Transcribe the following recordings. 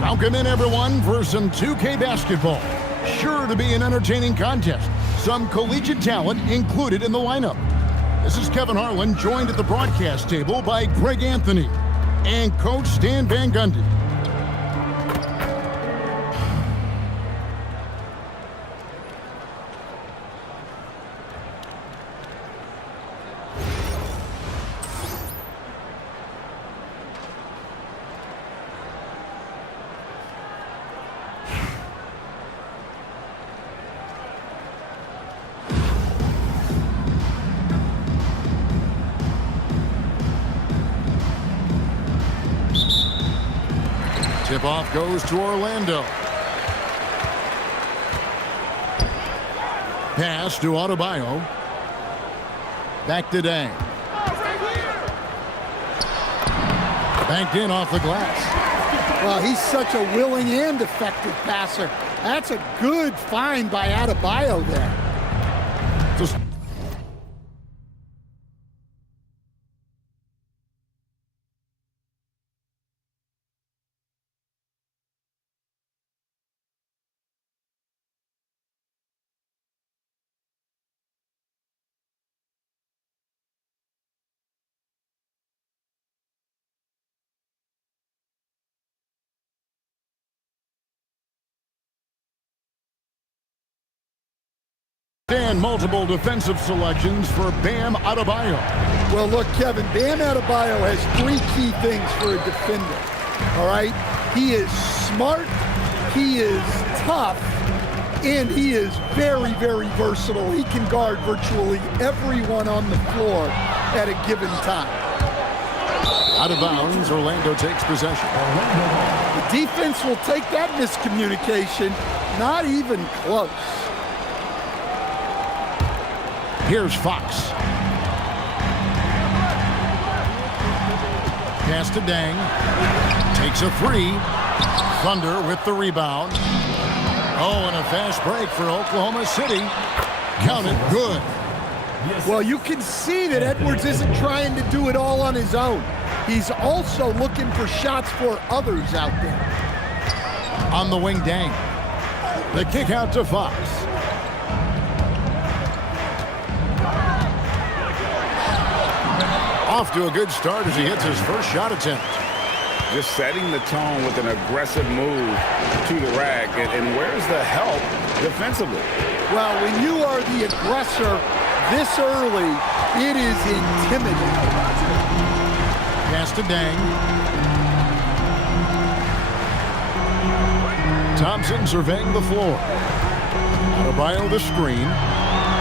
Welcome in, everyone, for some 2K basketball. Sure to be an entertaining contest. Some collegiate talent included in the lineup. This is Kevin Harlan, joined at the broadcast table by Greg Anthony and Coach Stan Van Gundy. Tip-off goes to Orlando. Pass to Adebayo. Back to Dang. Banked in off the glass. Well, he's such a willing and effective passer. That's a good find by Adebayo there. Just and multiple defensive selections for Bam Adebayo. Well, look, Kevin, Bam Adebayo has three key things for a defender, all right? He is smart, he is tough, and he is very, very versatile. He can guard virtually everyone on the floor at a given time. Out of bounds, Orlando takes possession. The defense will take that miscommunication, not even close. Here's Fox. Pass to Dang. Takes a three. Thunder with the rebound. Oh, and a fast break for Oklahoma City. Counted good. Well, you can see that Edwards isn't trying to do it all on his own. He's also looking for shots for others out there. On the wing, Dang. The kick out to Fox. Off to a good start as he hits his first shot attempt. Just setting the tone with an aggressive move to the rack. And where's the help defensively? Well, when you are the aggressor this early, it is intimidating. Pass to Dang. Thompson surveying the floor. Adebayo the screen.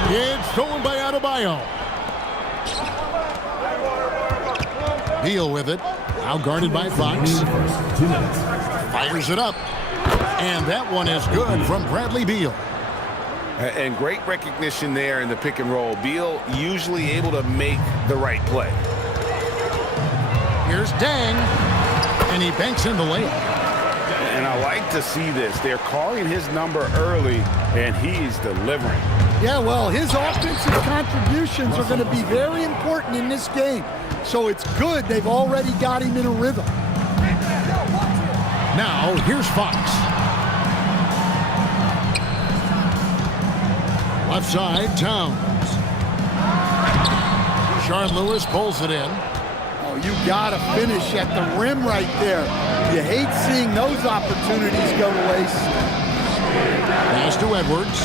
It's stolen by Adebayo. Beal with it. Now guarded by Fox. Fires it up. And that one is good from Bradley Beal. And great recognition there in the pick and roll. Beal usually able to make the right play. Here's Dang. And he banks in the layup. And I like to see this. They're calling his number early, and he's delivering. Yeah, well, his offensive contributions are going to be very important in this game. So it's good they've already got him in a rhythm. Now, here's Fox. Left side, Towns. Sean Lewis pulls it in. Oh, you got to finish at the rim right there. You hate seeing those opportunities go to waste. Pass to Edwards.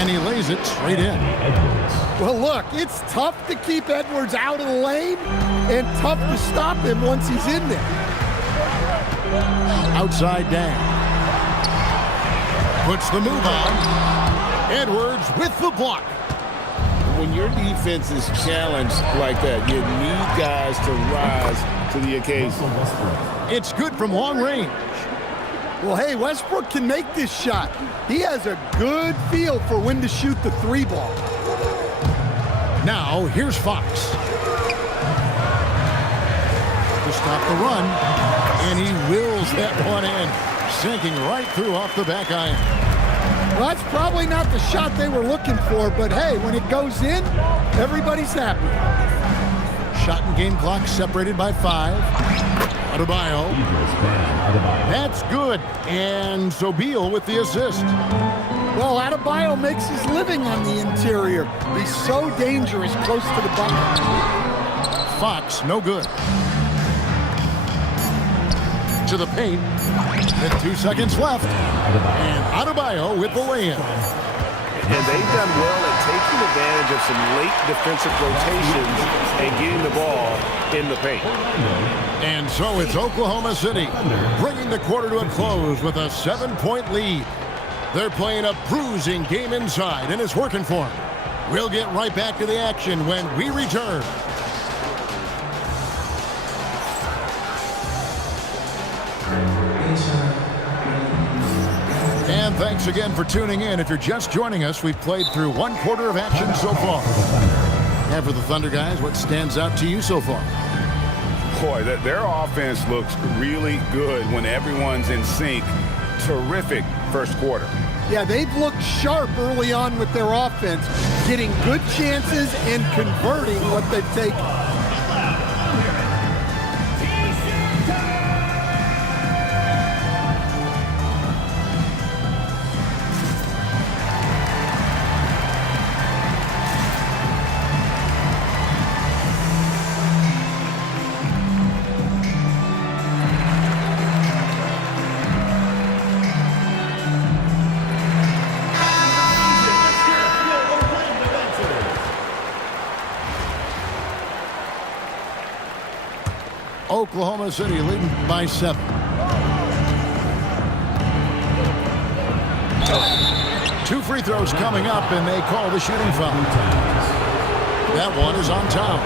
And he lays it straight in. Well, look, it's tough to keep Edwards out of the lane and tough to stop him once he's in there. Outside Dang. Puts the move on. Edwards with the block. When your defense is challenged like that, you need guys to rise to the occasion. It's good from long range. Well, hey, Westbrook can make this shot. He has a good feel for when to shoot the three ball. Now, here's Fox. To stop the run, and he wills that one in, sinking right through off the back iron. Well, that's probably not the shot they were looking for, but hey, when it goes in, everybody's happy. Shot and game clock separated by 5. Adebayo. That's good. And Sobeel with the assist. Well, Adebayo makes his living on the interior. He's so dangerous close to the bucket. Fox, no good. To the paint. With 2 seconds left. And Adebayo with the layup. And they've done well at taking advantage of some late defensive rotations and getting the ball in the paint. And so it's Oklahoma City bringing the quarter to a close with a 7-point lead. They're playing a bruising game inside, and it's working for them. We'll get right back to the action when we return. And thanks again for tuning in. If you're just joining us, we've played through 1 quarter of action so far. And for the Thunder guys, what stands out to you so far? Boy, their offense looks really good when everyone's in sync. Terrific first quarter. Yeah, they've looked sharp early on with their offense, getting good chances and converting what they've taken. Oklahoma City leading by 7. Two free throws coming up, and they call the shooting foul. That one is on Towns.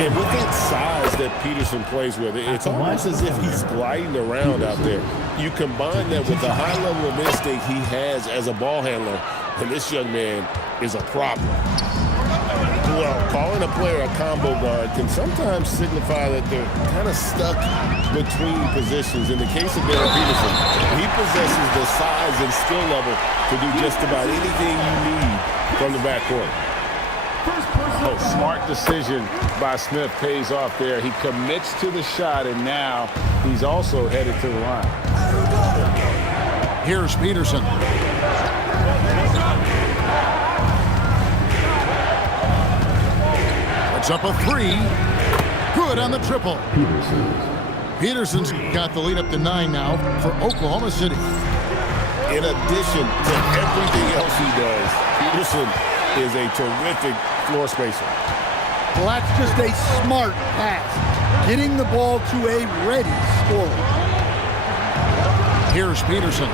And with that size that Peterson plays with, it's almost as if he's gliding around out there. You combine that with the high level of instinct he has as a ball handler, and this young man is a problem. Well, calling a player a combo guard can sometimes signify that they're kind of stuck between positions. In the case of Darren Peterson, he possesses the size and skill level to do just about anything you need from the backcourt. Oh, smart decision by Smith pays off there. He commits to the shot, and now he's also headed to the line. Here's Peterson. It's up a 3. Good on the triple. Peterson's got the lead up to 9 now for Oklahoma City. In addition to everything else he does, Peterson is a terrific floor spacer. Well, that's just a smart pass, getting the ball to a ready scorer. Here's Peterson.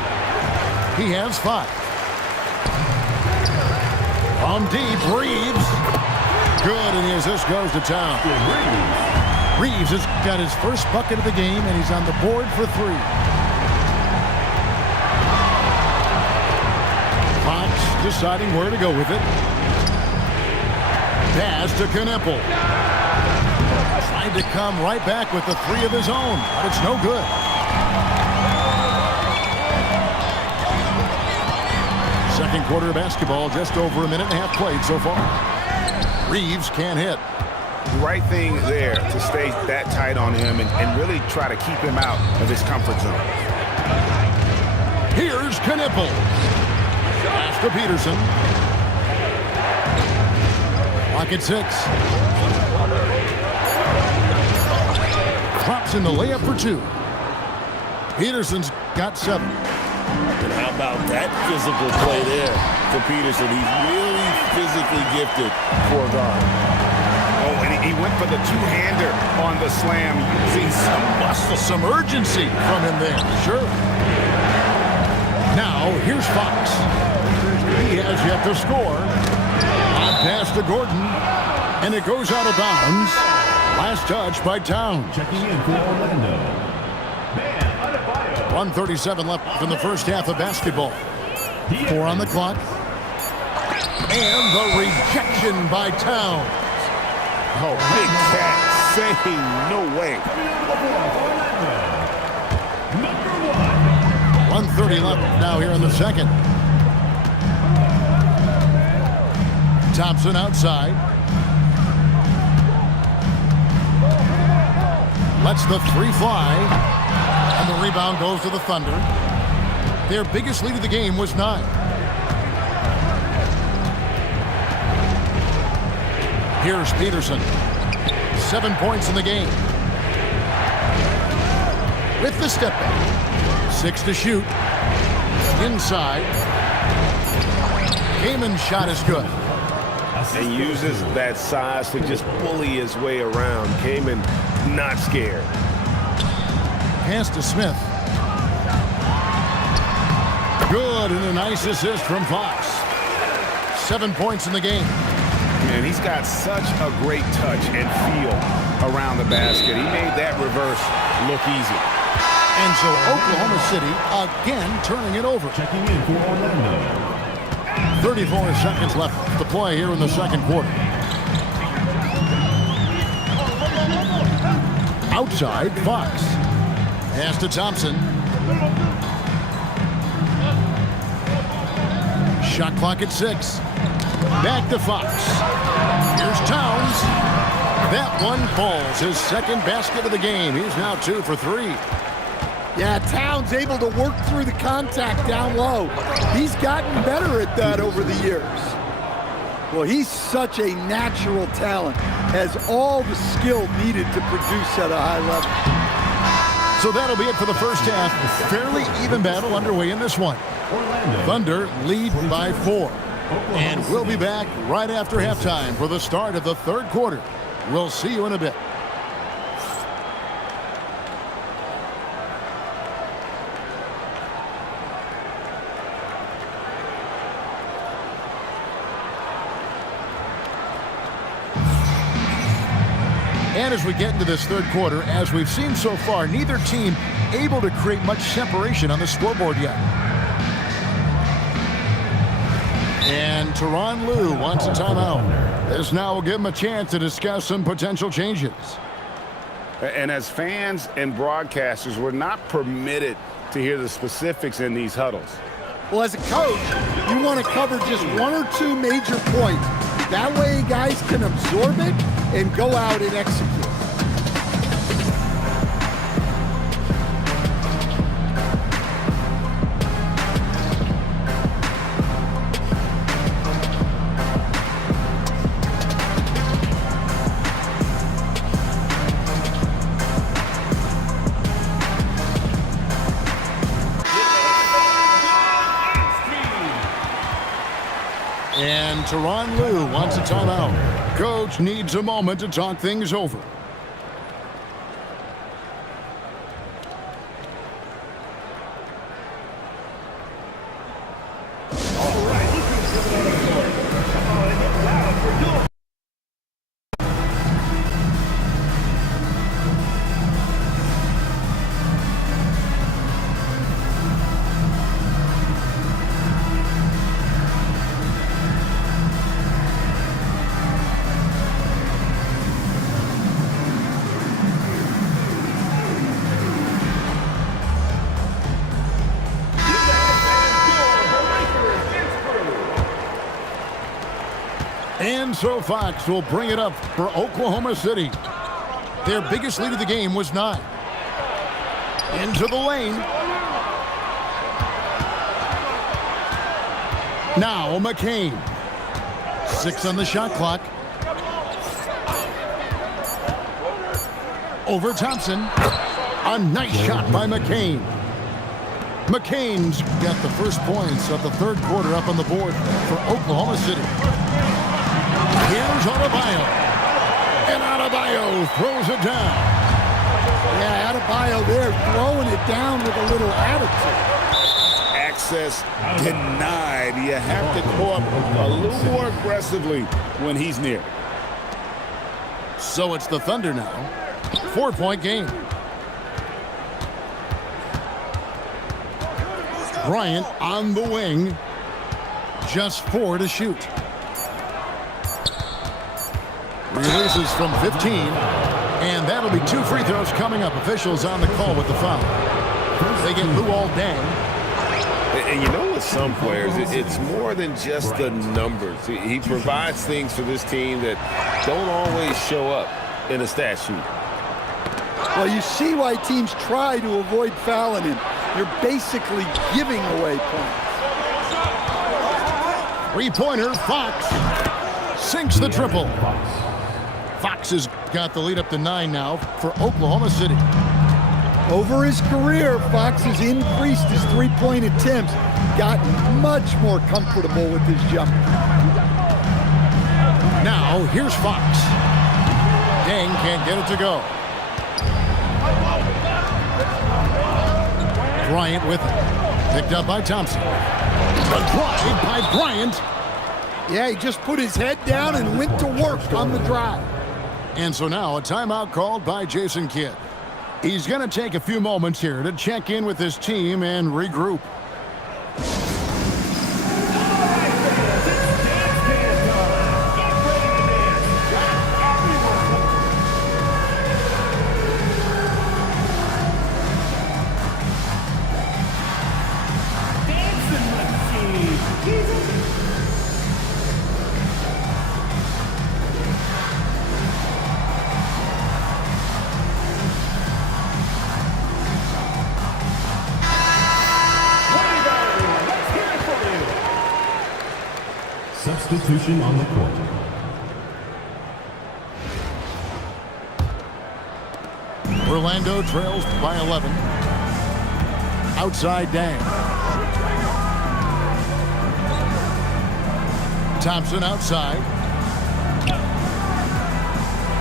He has 5. From deep, Reeves. Good, and the assist goes to Town. Reeves has got his first bucket of the game, and he's on the board for 3. Fox deciding where to go with it. Pass to Kneppel. Tried to come right back with the 3 of his own, but it's no good. Second quarter of basketball, just over a minute and a half played so far. Reeves can't hit. Right thing there to stay that tight on him and really try to keep him out of his comfort zone. Here's Kneppel. Pass to Peterson. Clock at 6. Drops in the layup for 2. Peterson's got 7. And how about that physical play there for Peterson? He's really physically gifted for a guard. Oh, and he went for the two-hander on the slam. Using some muscle, some urgency from him there. Sure. Now, here's Fox. He has yet to score. On pass to Gordon. And it goes out of bounds. Last touch by Towns. Checking in for Orlando. 1:37 left in the first half of basketball. 4 on the clock. And the rejection by Towns. Oh, big cat saying no way. 1:30 left now here in the second. Thompson outside. Lets the three fly. And the rebound goes to the Thunder. Their biggest lead of the game was 9. Here's Peterson. 7 points in the game. With the step back. 6 to shoot. Inside. Gaiman's shot is good. And uses that size to just bully his way around. Gaiman not scared. Pass to Smith. Good, and a nice assist from Fox. 7 points in the game. And he's got such a great touch and feel around the basket. He made that reverse look easy. And so Oklahoma City again turning it over. Checking in for Orlando. 34 seconds left to play here in the second quarter. Outside, Fox. Pass to Thompson. Shot clock at 6. Back to Fox. Here's Towns. That one falls. His second basket of the game. He's now 2 for 3. Yeah, Towns able to work through the contact down low. He's gotten better at that over the years. Well, he's such a natural talent. Has all the skill needed to produce at a high level. So that'll be it for the first half. Fairly even battle underway in this one. Thunder lead by 4. And we'll be back right after halftime for the start of the third quarter. We'll see you in a bit. And as we get into this third quarter, as we've seen so far, neither team able to create much separation on the scoreboard yet. And Tyronn Lue wants a timeout. This now will give him a chance to discuss some potential changes. And as fans and broadcasters, we're not permitted to hear the specifics in these huddles. Well, as a coach, you want to cover just 1 or 2 major points. That way guys can absorb it and go out and execute. And Tyronn Lue wants a timeout. Coach needs a moment to talk things over. And so Fox will bring it up for Oklahoma City. Their biggest lead of the game was 9. Into the lane. Now McCain. 6 on the shot clock. Over Thompson. A nice shot by McCain. McCain's got the first points of the third quarter up on the board for Oklahoma City. Here's Adebayo. And Adebayo throws it down. Yeah, Adebayo there throwing it down with a little attitude. Access denied. You have to go up a little more aggressively when he's near. So it's the Thunder now. 4-point game. Bryant on the wing. Just 4 to shoot. Releases from 15. And that'll be 2 free throws coming up. Officials on the call with the foul. They get Luol Deng. And you know, with some players, it's more than just the numbers. He provides things for this team that don't always show up in a stat sheet. Well, you see why teams try to avoid fouling him. You're basically giving away points. Three-pointer, Fox sinks the triple. Fox has got the lead up to 9 now for Oklahoma City. Over his career, Fox has increased his three-point attempts, gotten much more comfortable with his jumper. Now, here's Fox. Dang can't get it to go. Bryant with it. Picked up by Thompson. The drive by Bryant. Yeah, he just put his head down and went to work on the drive. And so now a timeout called by Jason Kidd. He's going to take a few moments here to check in with his team and regroup. Substitution on the court. Orlando trails by 11. Outside Dang. Thompson outside.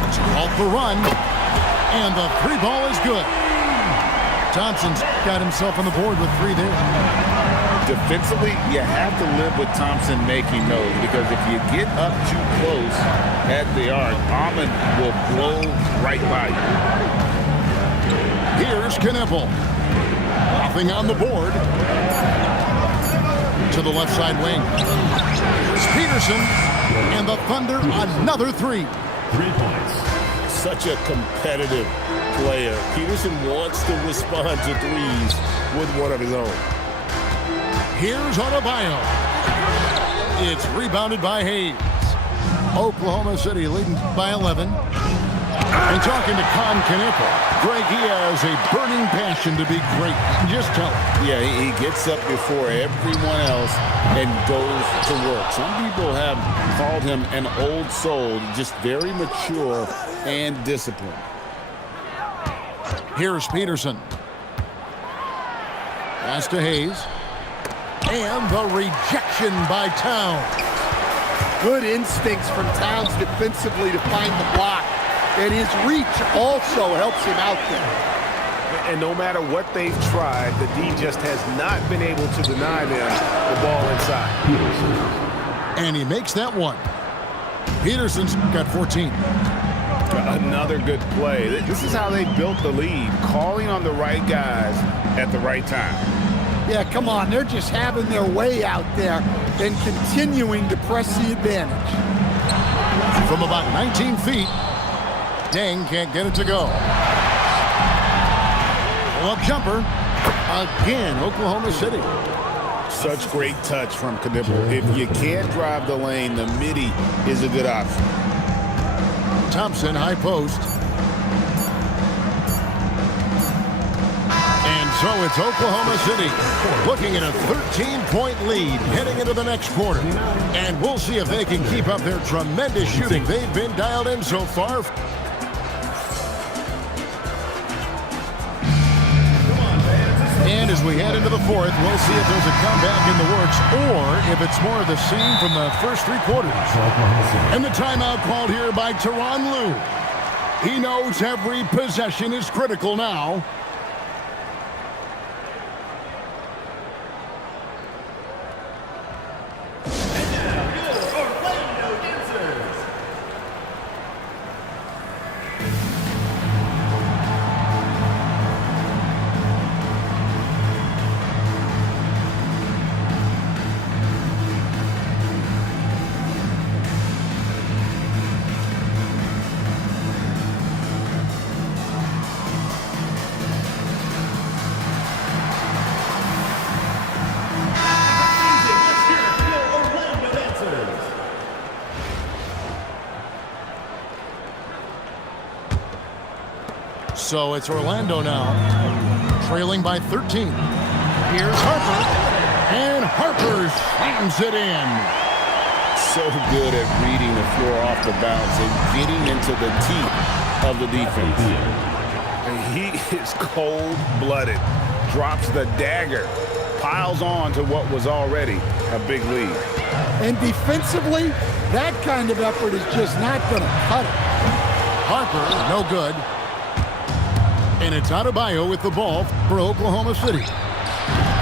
It's called the run. And the three ball is good. Thompson's got himself on the board with 3 there. Defensively, you have to live with Thompson making those, because if you get up too close at the arc, Ahmed will blow right by you. Here's Knippel. Nothing on the board. To the left side wing. Here's Peterson. And the Thunder another 3. 3 points. Such a competitive player. Peterson wants to respond to threes with one of his own. Here's Adebayo. It's rebounded by Hayes. Oklahoma City leading by 11. And talking to Con Knippel, Greg, he has a burning passion to be great. Just tell him. Yeah, he gets up before everyone else and goes to work. Some people have called him an old soul, just very mature and disciplined. Here's Peterson. Pass to Hayes. And the rejection by Towns. Good instincts from Towns defensively to find the block. And his reach also helps him out there. And no matter what they've tried, the D just has not been able to deny them the ball inside. And he makes that one. Peterson's got 14. Another good play. This is how they built the lead, calling on the right guys at the right time. Yeah, come on. They're just having their way out there and continuing to press the advantage. From about 19 feet, Dang can't get it to go. Pull-up jumper. Again, Oklahoma City. Such great touch from Knippel. If you can't drive the lane, the midi is a good option. Thompson, high post. And so it's Oklahoma City looking at a 13-point lead heading into the next quarter. And we'll see if they can keep up their tremendous shooting. They've been dialed in so far. And as we head into the fourth, we'll see if there's a comeback in the works or if it's more of the same from the first 3 quarters. And the timeout called here by Tyronn Lue. He knows every possession is critical now. So it's Orlando now, trailing by 13. Here's Harper, and Harper slams it in. So good at reading the floor off the bounce and getting into the teeth of the defense. And he is cold-blooded, drops the dagger, piles on to what was already a big lead. And defensively, that kind of effort is just not going to cut it. Harper, no good. And it's Adebayo with the ball for Oklahoma City.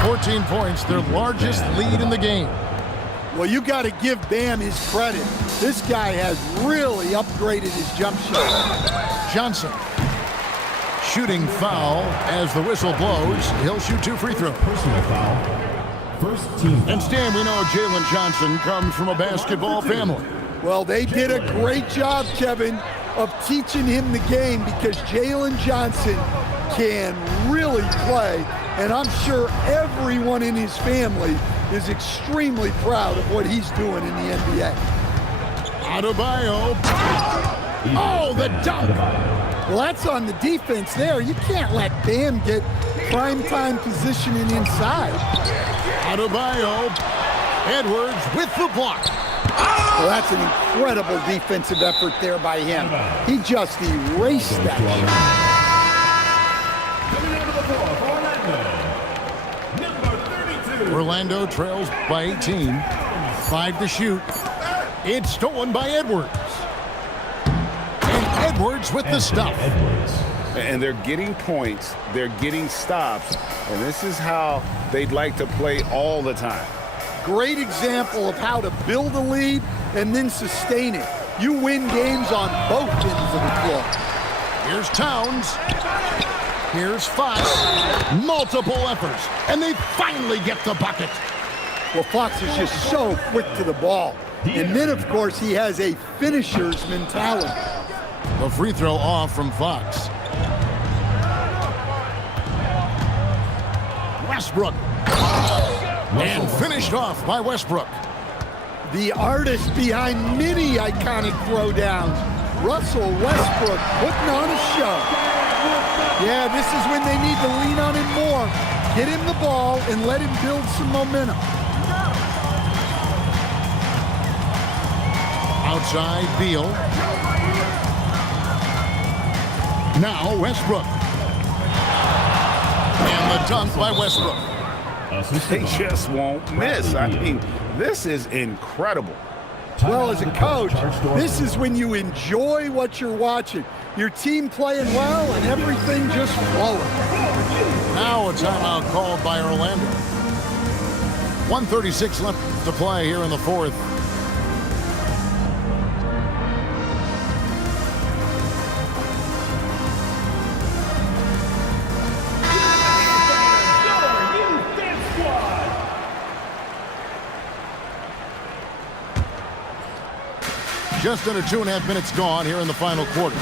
14 points, their largest lead in the game. Well, you got to give Bam his credit. This guy has really upgraded his jump shot. Johnson. Shooting foul as the whistle blows. He'll shoot 2 free throws. Personal foul. First team foul. And Stan, we know Jalen Johnson comes from a basketball family. Well, they did a great job, Kevin, of teaching him the game because Jalen Johnson can really play. And I'm sure everyone in his family is extremely proud of what he's doing in the NBA. Adebayo. Oh, the dunk. Well, that's on the defense there. You can't let Bam get primetime positioning inside. Adebayo. Edwards with the block. Well, that's an incredible defensive effort there by him. He just erased that shot. Coming out of the floor for Orlando, number 32. Orlando trails by 18. 5 to shoot. It's stolen by Edwards. And Edwards with the stop. And they're getting points, they're getting stops, and this is how they'd like to play all the time. Great example of how to build a lead and then sustain it. You win games on both ends of the floor. Here's Towns. Here's Fox. Multiple efforts. And they finally get the bucket. Well, Fox is just so quick to the ball. And then, of course, he has a finisher's mentality. The free throw off from Fox. Westbrook. And finished off by Westbrook. The artist behind many iconic throwdowns, Russell Westbrook, putting on a show. Yeah, this is when they need to lean on him more. Get him the ball and let him build some momentum. Outside, Beal. Now Westbrook. And the dunk by Westbrook. They just won't miss. I mean, this is incredible. Well, as a coach, this is when you enjoy what you're watching. Your team playing well and everything just flowing. Now a timeout called by Orlando. 1:36 left to play here in the fourth. Just under 2.5 minutes gone here in the final quarter.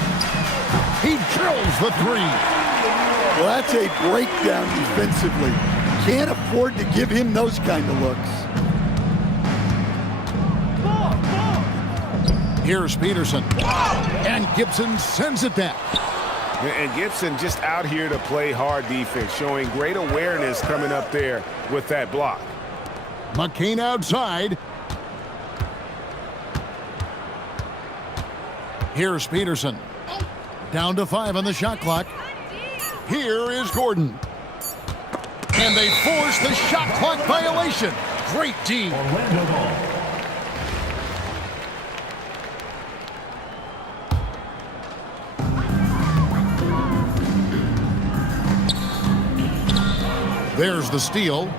He drills the three. Well, that's a breakdown defensively. Can't afford to give him those kind of looks. Here's Peterson. And Gibson sends it back. And Gibson just out here to play hard defense, showing great awareness coming up there with that block. McCain outside. Here's Peterson. Down to 5 on the shot clock. Here is Gordon. And they force the shot clock violation. Great D. Orlando ball. There's the steal.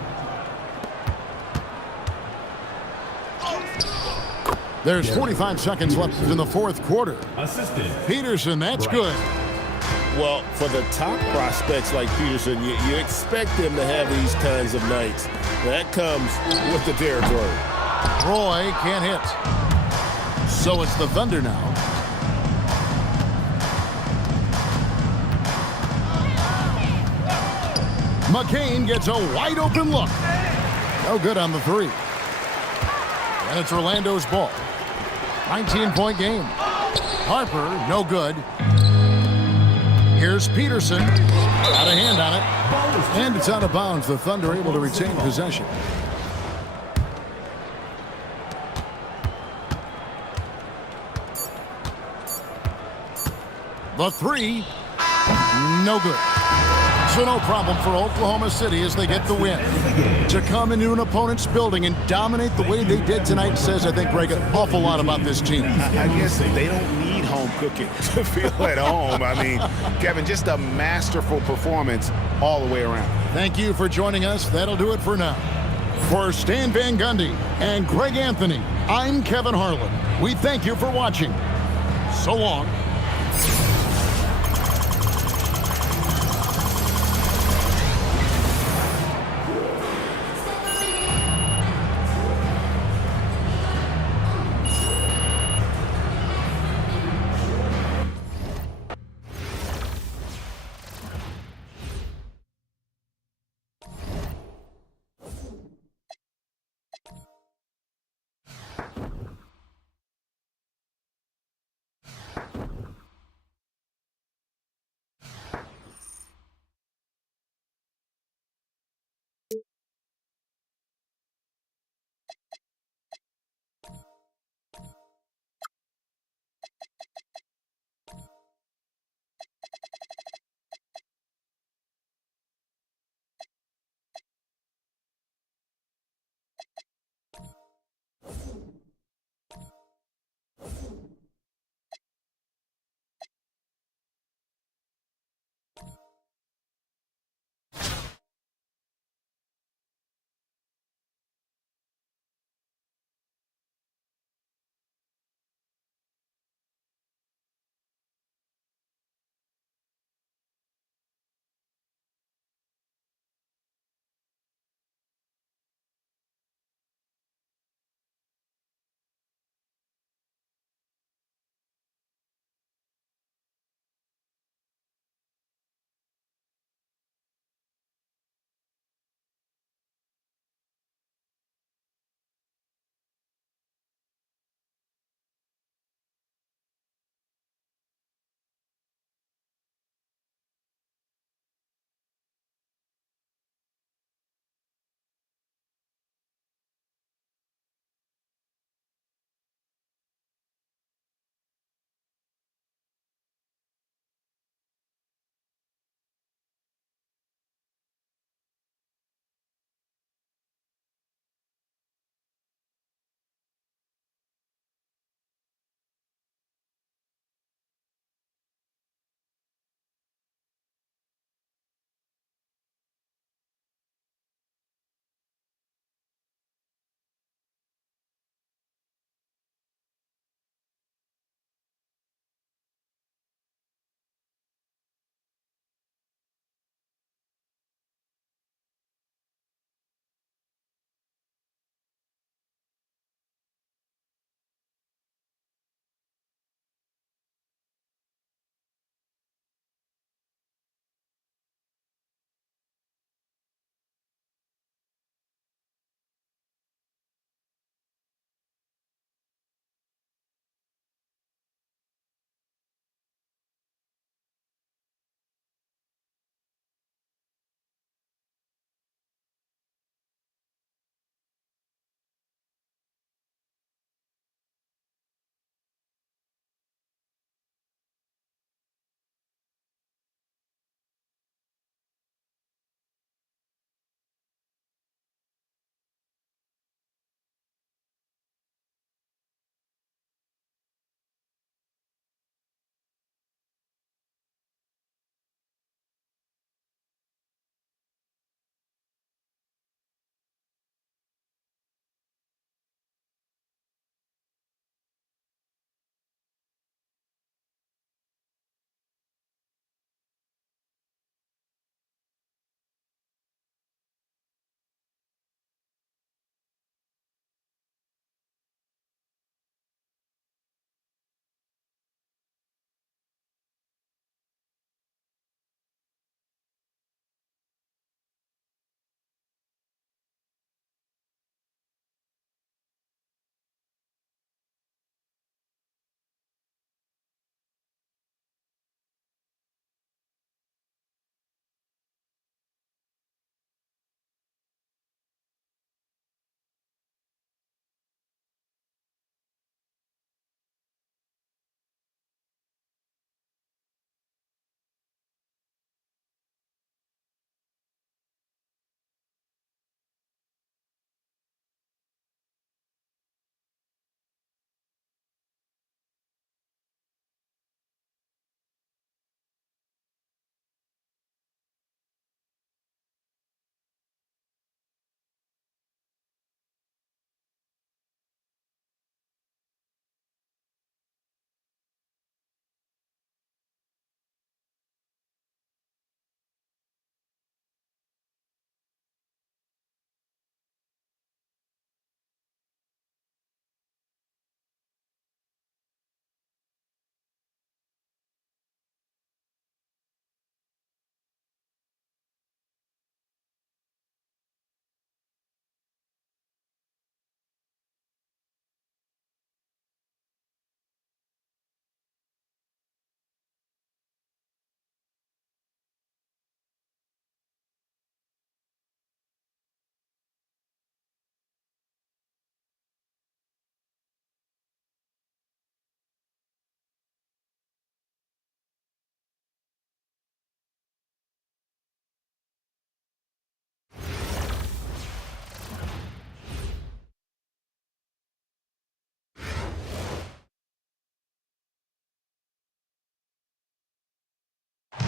There's 45 seconds left in the fourth quarter. Assistant. Peterson, that's good. Well, for the top prospects like Peterson, you expect them to have these kinds of nights. That comes with the territory. Roy can't hit. So it's the Thunder now. McCain gets a wide open look. No good on the three. And it's Orlando's ball. 19-point game. Harper, no good. Here's Peterson. Got a hand on it. And it's out of bounds. The Thunder able to retain possession. The three, no good. So no problem for Oklahoma City as they get the win. To come into an opponent's building and dominate the way they did tonight says, I think, Greg, an awful lot about this team. I guess they don't need home cooking to feel at home. I mean, Kevin, just a masterful performance all the way around. Thank you for joining us. That'll do it for now. For Stan Van Gundy and Greg Anthony, I'm Kevin Harlan. We thank you for watching. So long.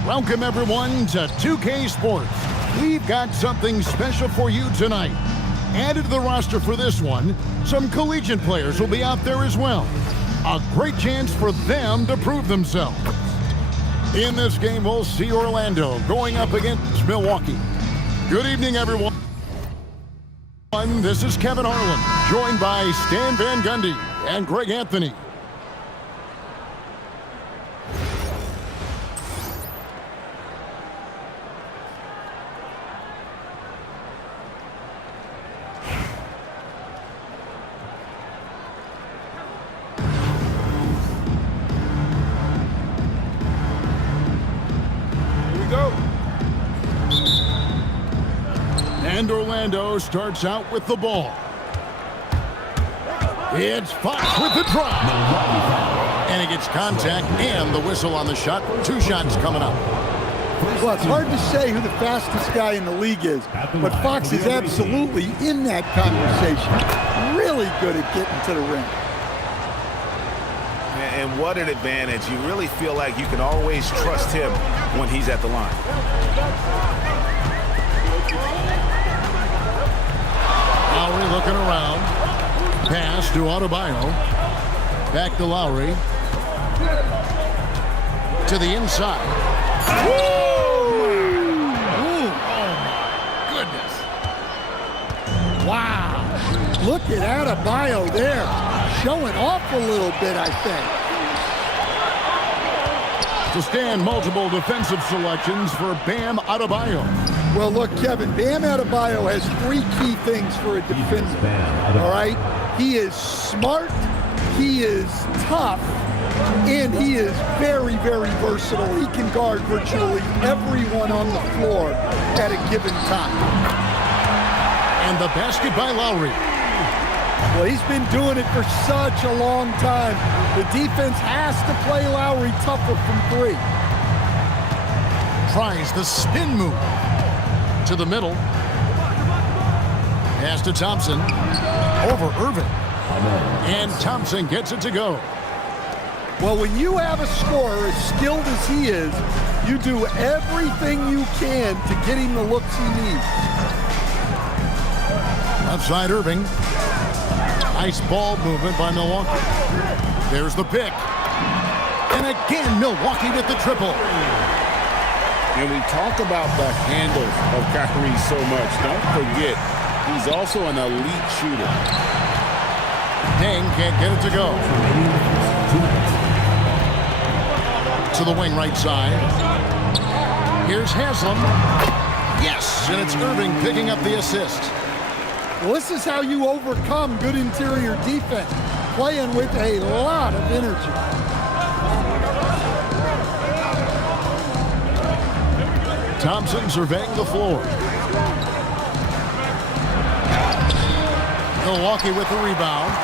Welcome, everyone, to 2K Sports. We've got something special for you tonight. Added to the roster for this one, some collegiate players will be out there as well. A great chance for them to prove themselves. In this game, we'll see Orlando going up against Milwaukee. Good evening, everyone. This is Kevin Harlan, joined by Stan Van Gundy and Greg Anthony. And Orlando starts out with the ball. It's Fox with the drive. And he gets contact and the whistle on the shot. 2 shots coming up. Well, it's hard to say who the fastest guy in the league is, but Fox is absolutely in that conversation. Really good at getting to the rim. And what an advantage. You really feel like you can always trust him when he's at the line. Lowry looking around. Pass to Adebayo. Back to Lowry. To the inside. Ooh, oh my goodness. Wow. Look at Adebayo there. Showing off a little bit, I think. To stand, multiple defensive selections for Bam Adebayo. Well, look, Kevin, Bam Adebayo has 3 key things for a defender, all right? He is smart, he is tough, and he is very, very versatile. He can guard virtually everyone on the floor at a given time. And the basket by Lowry. Well, he's been doing it for such a long time. The defense has to play Lowry tougher from 3. Tries the spin move. To the middle. Pass to Thompson. Over Irving. And Thompson gets it to go. Well, when you have a scorer as skilled as he is, you do everything you can to get him the looks he needs. Outside Irving. Nice ball movement by Milwaukee. There's the pick. And again, Milwaukee with the triple. And we talk about the handles of Kyrie so much. Don't forget, he's also an elite shooter. Deng can't get it to go. To the wing right side. Here's Haslam. Yes, and it's Irving picking up the assist. Well, this is how you overcome good interior defense. Playing with a lot of energy. Thompson surveying the floor. Milwaukee with the rebound.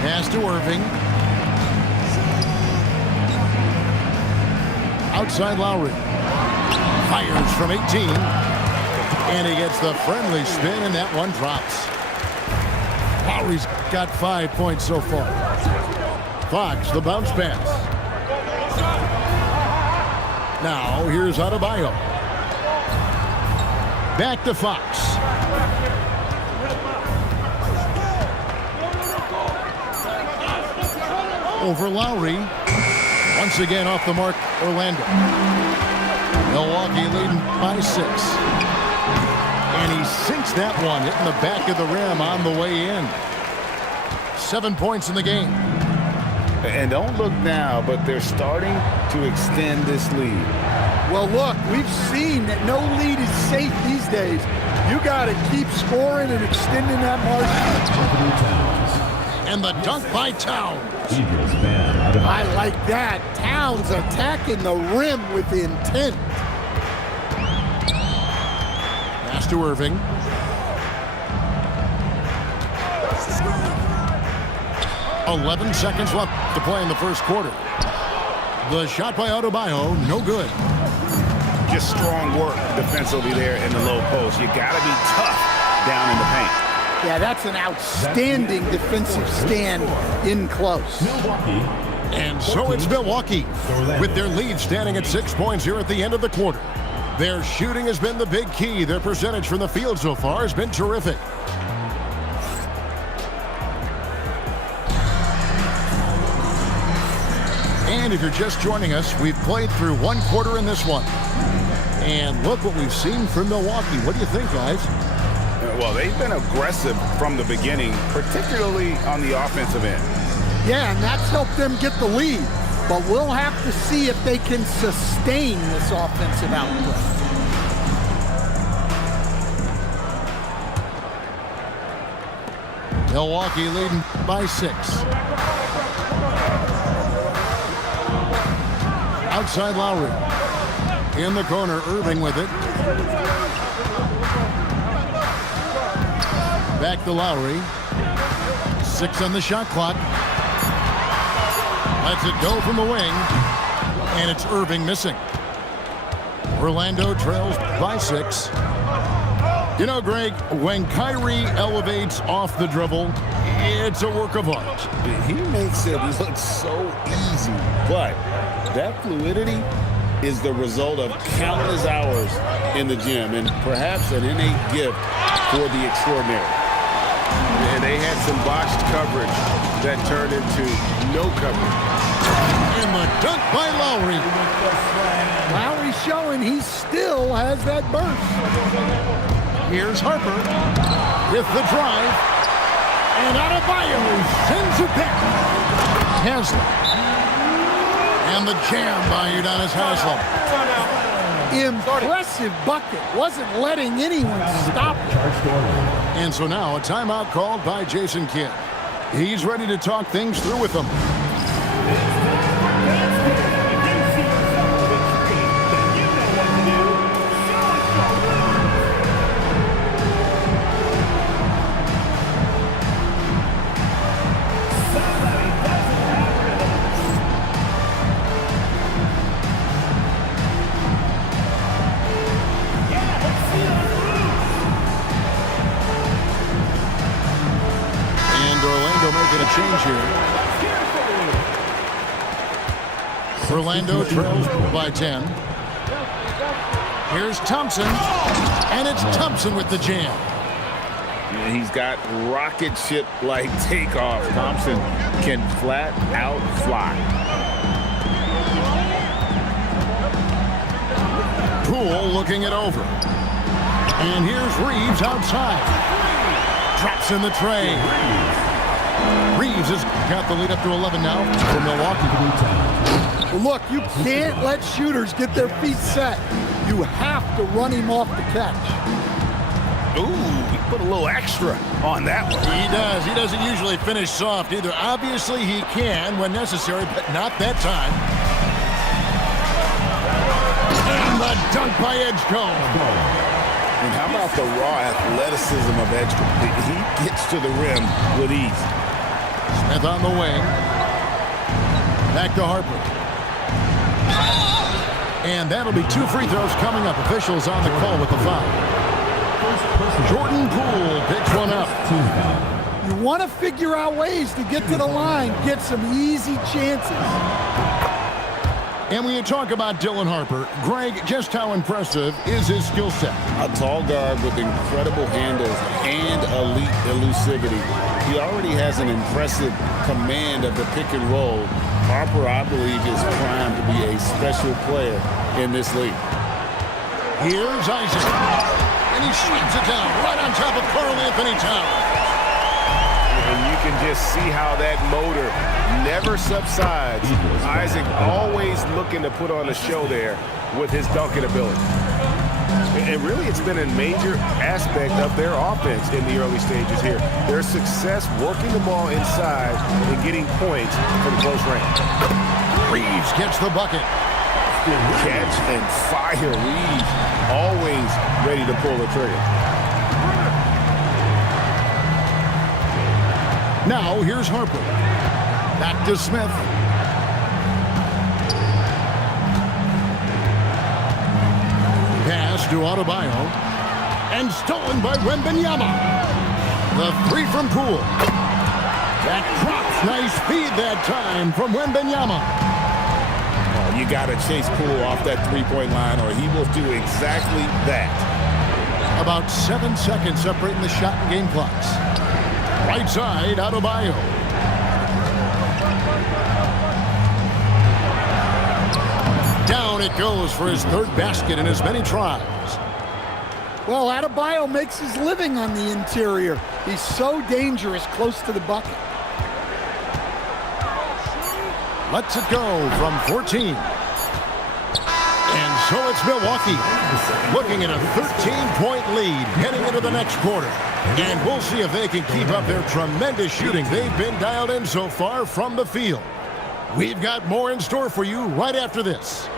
Pass to Irving. Outside Lowry. Fires from 18. And he gets the friendly spin, and that one drops. Lowry's got 5 points so far. Fox, the bounce pass. Now, here's Adebayo. Back to Fox. Over Lowry. Once again off the mark, Orlando. Milwaukee leading by 6. And he sinks that one, hitting the back of the rim on the way in. 7 points in the game. And don't look now, but they're starting to extend this lead. Well, look, we've seen that no lead is safe these days. You got to keep scoring and extending that margin. And the dunk by Towns. I like that. Towns attacking the rim with intent. Pass to Irving. "11 seconds left to play in the first quarter. The shot by Adebayo, no good. Just strong work defensively there in the low post. You got to be tough down in the paint. Yeah, that's an outstanding defensive stand in close. Milwaukee And so it's Milwaukee, with their lead standing at 6 points here at the end of the quarter. Their shooting has been the big key. Their percentage from the field so far has been terrific. And if you're just joining us, we've played through one quarter in this one. And look what we've seen from Milwaukee. What do you think, guys? Well, they've been aggressive from the beginning, particularly on the offensive end. Yeah, and that's helped them get the lead. But we'll have to see if they can sustain this offensive output. Milwaukee leading by 6. Outside Lowry. In the corner, Irving with it. Back to Lowry. 6 on the shot clock. Lets it go from the wing. And it's Irving missing. Orlando trails by 6. You know, Greg, when Kyrie elevates off the dribble, it's a work of art. He makes it look so easy, but that fluidity is the result of countless hours in the gym and perhaps an innate gift for the extraordinary. And they had some botched coverage that turned into no coverage. And the dunk by Lowry. Lowry's showing he still has that burst. Here's Harper with the drive. And Adebayo sends it back. Haslam. And the jam by Udonis Haslam. Impressive bucket. Wasn't letting anyone stop it. And so now a timeout called by Jason Kidd. He's ready to talk things through with them. Making a change here. Orlando trails by 10. Here's Thompson, and it's Thompson with the jam. And he's got rocket ship-like takeoff. Thompson can flat out fly. Poole looking it over. And here's Reeves outside. Drops in the tray. Reeves has got the lead up to 11 now for Milwaukee. Look, you can't let shooters get their feet set. You have to run him off the catch. Ooh, he put a little extra on that one. He does. He doesn't usually finish soft either. Obviously, he can when necessary, but not that time. And the dunk by Edgecombe. And how about the raw athleticism of Edgecombe? He gets to the rim with ease. Smith on the wing. Back to Harper. And that'll be 2 free throws coming up. Officials on the call with the foul. Jordan Poole picks one up. You want to figure out ways to get to the line, get some easy chances. And when you talk about Dylan Harper, Greg, just how impressive is his skill set? A tall guard with incredible handles and elite elusivity. He already has an impressive command of the pick and roll. Harper, I believe, is primed to be a special player in this league. Here's Isaac. And he sweeps it down right on top of Karl Anthony Towns. And you can just see how that motor never subsides. Isaac always looking to put on a show there with his dunking ability. And really, it's been a major aspect of their offense in the early stages here. Their success working the ball inside and getting points from close range. Reeves gets the bucket. Catch and fire. Reeves always ready to pull the trigger. Now here's Harper. Back to Smith. Pass to Adebayo. And stolen by Wembanyama. The 3 from Poole. That drops. Nice feed that time from Wembanyama. You got to chase Poole off that three-point line, or he will do exactly that. About 7 seconds separating the shot and game clocks. Right side, Adebayo. Down it goes for his third basket in as many tries. Well, Adebayo makes his living on the interior. He's so dangerous close to the bucket. Lets it go from 14. And so it's Milwaukee looking at a 13-point lead heading into the next quarter. And we'll see if they can keep up their tremendous shooting they've been dialed in so far from the field. We've got more in store for you right after this.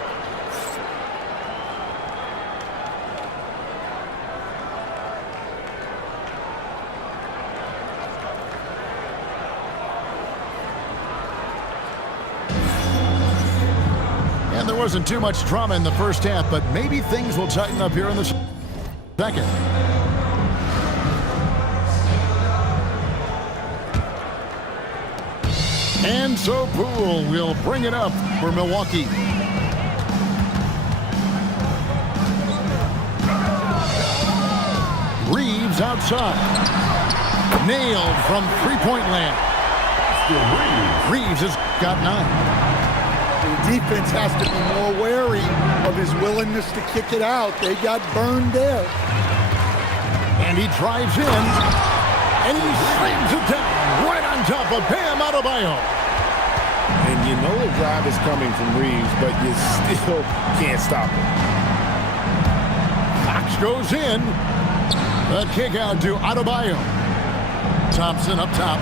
And there wasn't too much drama in the first half, but maybe things will tighten up here in the second. And so Poole will bring it up for Milwaukee. Reeves outside. Nailed from three-point land. Reeves has got 9. The defense has to be more wary of his willingness to kick it out. They got burned there. And he drives in, and he slams it down right on top of Bam Adebayo. And you know the drive is coming from Reeves, but you still can't stop it. Fox goes in. The kick out to Adebayo. Thompson up top.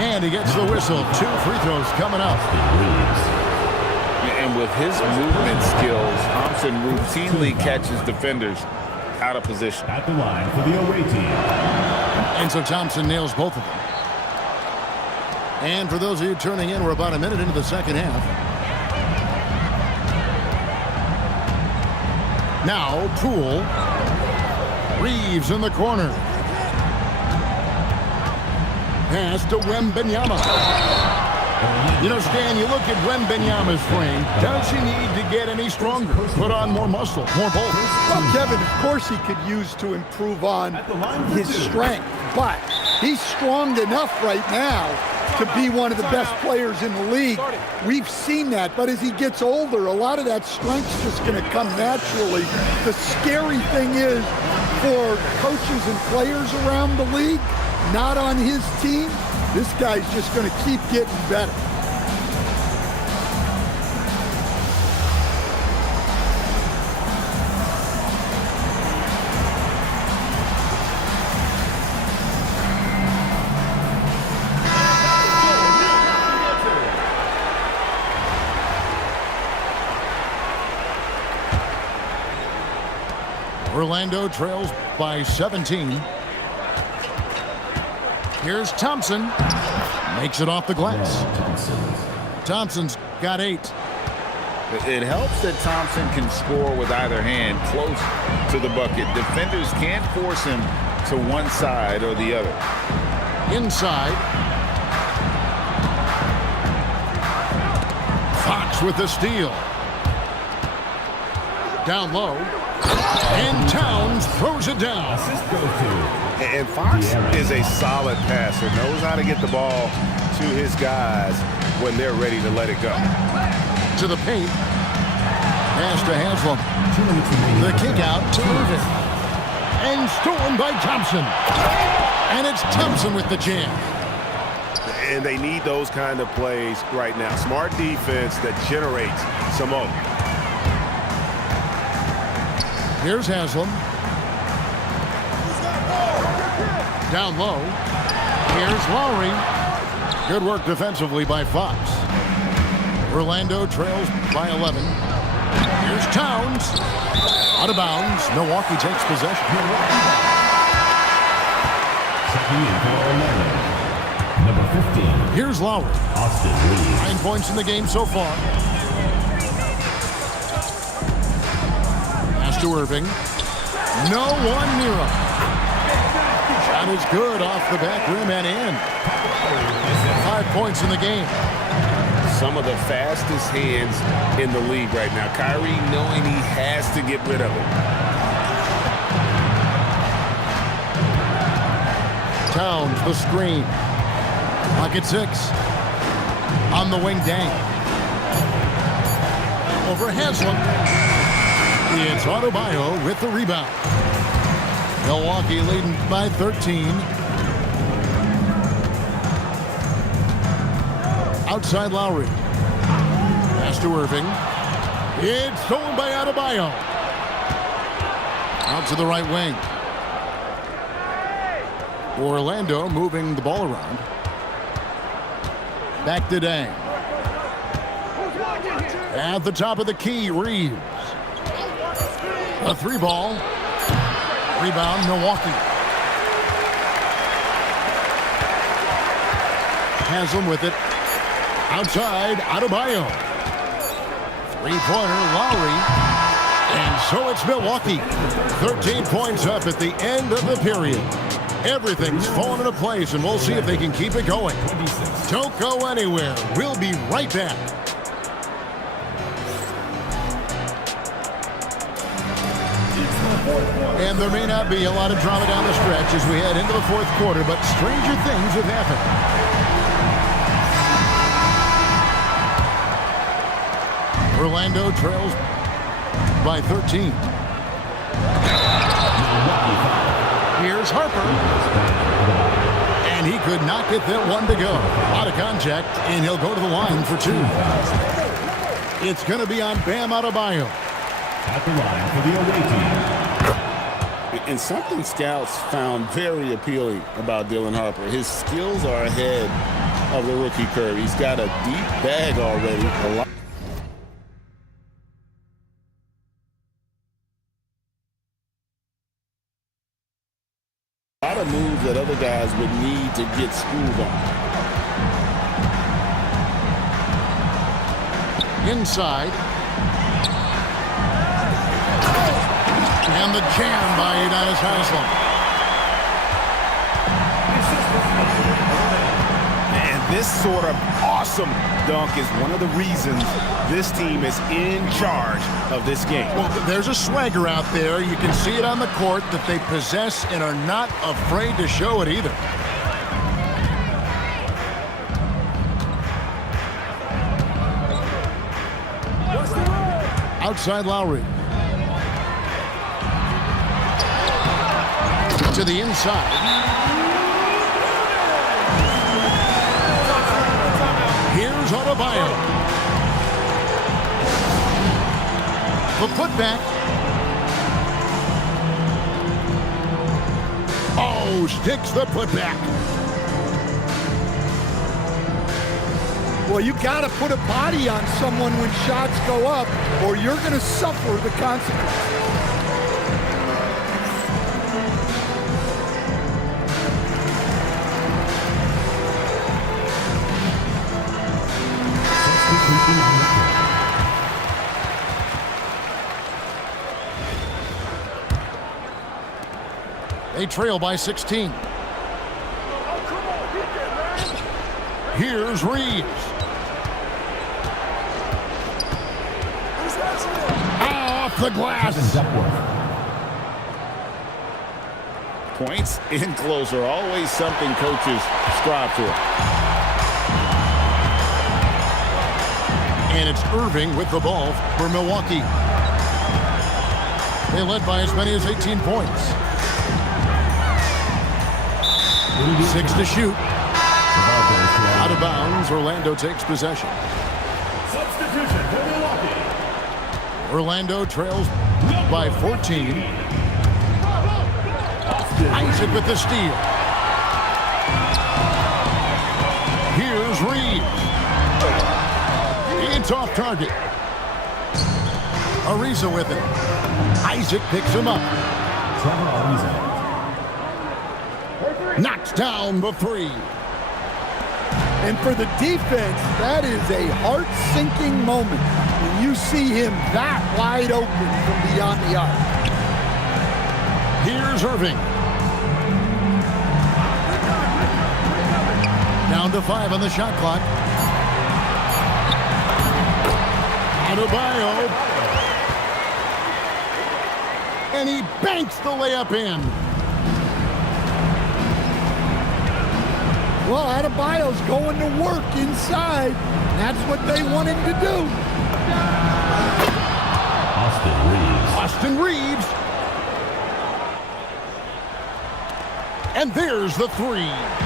And he gets the whistle. 2 free throws coming up. And with his movement skills, Thompson routinely catches defenders out of position. At the line for the away team. And so Thompson nails both of them. And for those of you tuning in, we're about a minute into the second half. Now Poole. Reeves in the corner. Pass to Wembanyama. You know, Stan, you look at Wembanyama's frame. Does he need to get any stronger? Put on more muscle, more bulk? Well, Kevin, of course he could use to improve on his strength, but he's strong enough right now to be one of the best players in the league. We've seen that, but as he gets older, a lot of that strength's just going to come naturally. The scary thing is for coaches and players around the league, not on his team, this guy's just going to keep getting better. Orlando trails by 17. Here's Thompson. Makes it off the glass. Thompson's got 8. It helps that Thompson can score with either hand close to the bucket. Defenders can't force him to one side or the other. Inside. Fox with the steal. Down low. And Towns throws it down. And Fox is a solid passer, knows how to get the ball to his guys when they're ready to let it go. To the paint. Pass to Haslam. The kick out to Irving. And stolen by Thompson. And it's Thompson with the jam. And they need those kind of plays right now. Smart defense that generates some open. Here's Haslam. Down low. Here's Lowry. Good work defensively by Fox. Orlando trails by 11. Here's Towns. Out of bounds. Milwaukee takes possession. Number 15. Here's Lowry. Austin Reeves. 9 points in the game so far. Pass to Irving. No one near him. Shot is good off the back rim and in. 5 points in the game. Some of the fastest hands in the league right now. Kyrie knowing he has to get rid of it. Towns, the screen. Pocket 6. On the wing, Dang. Over Haslam. It's Adebayo with the rebound. Milwaukee leading by 13. Outside Lowry. Pass to Irving. It's stolen by Adebayo. Out to the right wing. Orlando moving the ball around. Back to Dang. At the top of the key, Reeves. A 3-ball. Rebound, Milwaukee. Haslam with it. Outside, Adebayo. 3-pointer, Lowry. And so it's Milwaukee. 13 points up at the end of the period. Everything's fallen into place, and we'll see if they can keep it going. Don't go anywhere. We'll be right back. And there may not be a lot of drama down the stretch as we head into the fourth quarter, but stranger things have happened. Orlando trails by 13. Here's Harper. And he could not get that one to go. Out of contact, and he'll go to the line for 2. It's going to be on Bam Adebayo. At the line for the away team. And something scouts found very appealing about Dylan Harper. His skills are ahead of the rookie curve. He's got a deep bag already. A lot of moves that other guys would need to get schooled on. Inside. And the jam by Udonis Haslam. And this sort of awesome dunk is one of the reasons this team is in charge of this game. Well, there's a swagger out there. You can see it on the court that they possess and are not afraid to show it either. Outside Lowry. To the inside. Here's Adebayo. The putback. Oh, sticks the putback. Well, you got to put a body on someone when shots go up, or you're going to suffer the consequences. They trail by 16. Here's Reeves. Off the glass. Points in close are always something coaches strive for. And it's Irving with the ball for Milwaukee. They led by as many as 18 points. 6 to shoot. Out of bounds, Orlando takes possession. Substitution for Milwaukee. Orlando trails by 14. Isaac with the steal. Here's Reeves. It's off target. Ariza with it. Isaac picks him up. Knocks down the 3. And for the defense, that is a heart-sinking moment when you see him that wide open from beyond the arc. Here's Irving. Down to 5 on the shot clock. Adebayo. And he banks the layup in. Well, Adebayo's going to work inside. That's what they want him to do. Austin Reeves. And there's the three.